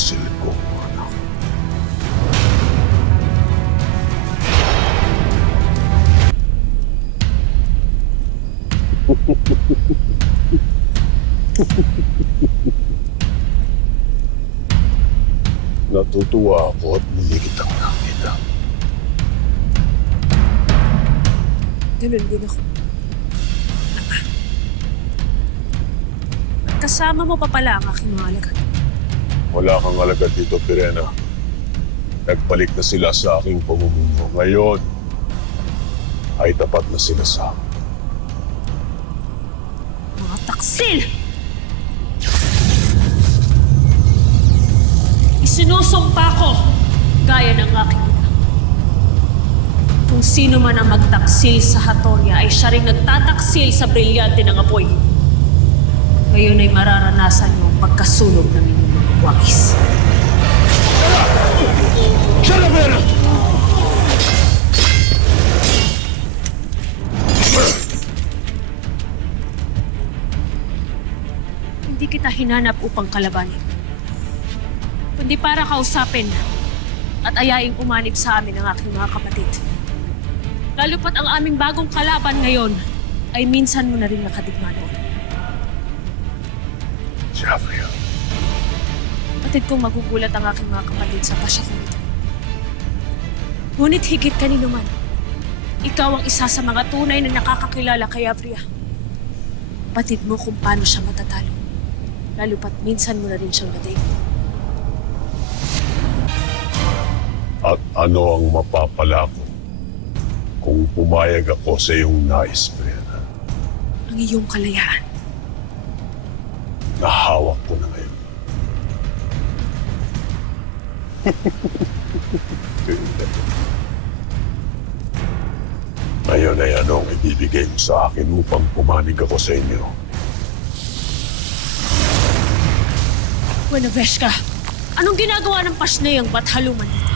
taksil ko, anak. Natutuwa ako at muli kitang nakita. Ganun din ako. At kasama mo pa pala ang aking mga alagad. Wala kang alagad dito, Pirena. Nagbalik na sila sa aking pamumuno. Ngayon, ay tapat na sila sa akin. Mga taksil! Isinusumpa ko, gaya ng aking ina. Kung sino man ang magtaksil sa Hatoria ay siya rin nagtataksil sa brilyante ng apoy. Ngayon ay mararanasan niyo ang pagkasunog ng inyong mga wagis. Salavera! Hindi kita hinanap upang kalabanin, kundi para kausapin at ayaing umanib sa amin ang aking mga kapatid. Lalo pat ang aming bagong kalaban ngayon ay minsan mo na rin nakadigma noon. Si Avria. Patid kong magugulat ang aking mga kapatid sa pasya kong ito. Ngunit higit kanino man, ikaw ang isa sa mga tunay na nakakakilala kay Avria. Patid mo kung paano siya matatalo. Lalo pat minsan mo na rin siyang nadaig. At ano ang mapapala ko kung pumayag ako sa iyong nais, Pirena? Ang iyong kalayaan. Nahawak ko na ngayon. Ngayon ay ano ang ibibigay mo sa akin upang pumanig ako sa inyo? Buenaveshka, anong ginagawa ng Pasney ang bathaluman dito?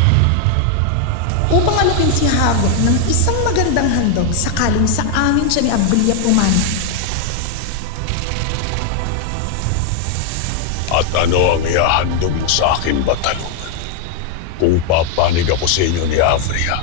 Upang alupin si Hagop ng isang magandang handog sakaling sa amin siya ni Abria pumanig. At ano ang ihahandog mo sa akin, Batalon? Kung papanig ako sa inyo ni Avria.